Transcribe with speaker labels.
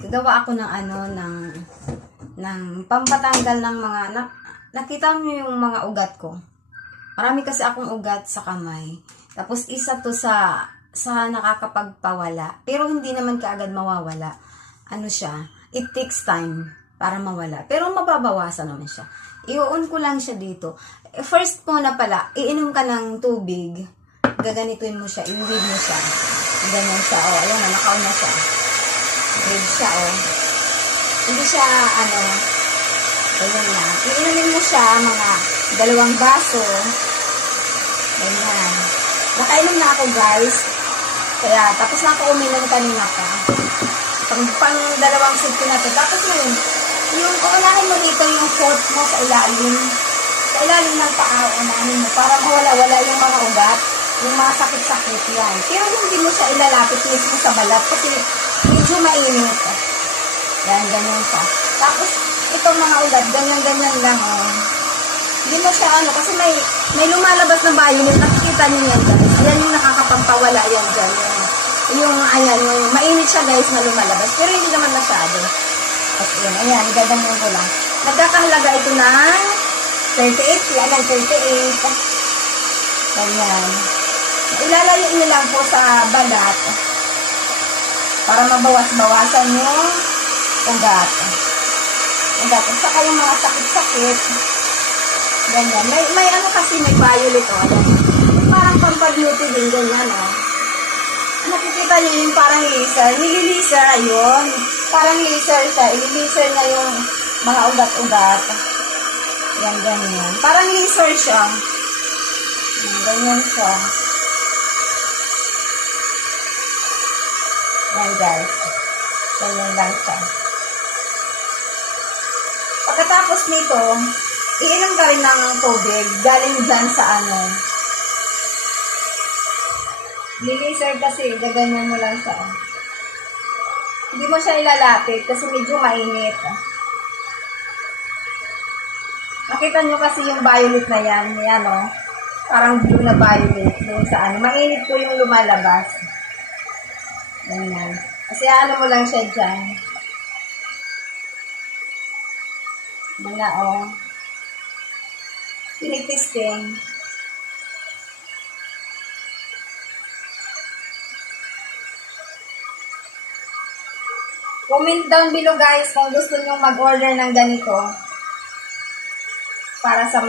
Speaker 1: Gagawa ako ng ano, ng, ng pampatanggal ng mga, na, nakita mo yung mga ugat ko. Marami kasi akong ugat sa kamay. Tapos isa to sa, sa nakakapagpawala. Pero hindi naman kaagad mawawala. Ano siya, it takes time para mawala. Pero mababawasan naman siya. I-on ko lang siya dito. First muna pala, iinom ka ng tubig. Gaganituin mo siya, iwid mo siya. Ganyan siya, oh. Ayan na, nakaon na siya. Red siya, oh. Hindi siya, ano, ayan na. Iinumin mo siya, mga dalawang baso. Ganyan. Nakainom na ako, guys. Kaya, tapos na ako uminom kanina pa. Pang, pang dalawang sip ko na to. Tapos yun, yung unahin mo dito yung foot mo sa ilalim. Sa ilalim ng paa, unahin mo. Para mawala-wala yung mga ugat. Yung mga sakit-sakit yan. Pero hindi mo siya ilalapit mismo sa balat kasi medyo mainit. Yan, ganyan siya. Tapos, itong mga ugat, ganyan-ganyan lang, oh. Hindi mo siya ano, kasi may may lumalabas na violet. Nakikita niyo yan, guys. Ayan yung nakakapampawala yan dyan. Yung, ayan, yung mainit siya, guys, na lumalabas. Pero hindi naman masyado. Tapos yun, ayan, gaganyan ko lang. Nagkakahalaga ito ng 38. Yan ang 38. Ganyan. Ilalayo niyo lang po sa balat para mabawas-bawasan yung ugat. Ugat. At saka yung mga sakit-sakit. Ganyan. May, may ano kasi may violet o. Ayan. Parang pampabeauty din. Ganyan o. Nakikita niyo yung parang laser. Nililaser ayun. Parang laser siya. Ililaser niya yung mga ugat-ugat. Yan, ganyan. Parang laser siya. Yan, ganyan siya. Yan guys. Ganyan lang siya. Pagkatapos nito, iinom ka rin ng tubig galing dyan sa ano. Liliser kasi, gaganyan mo lang siya. oh. Hindi mo siya ilalapit kasi medyo mainit. Nakita nyo kasi yung violet na yan. Yan o. Parang blue na violet. Doon sa ano. Mainit po yung lumalabas. Ganyan. Kasi ano mo lang siya dyan. Mga o. Tinitisting. Comment down below guys kung gusto nyo mag-order ng ganito. Para sa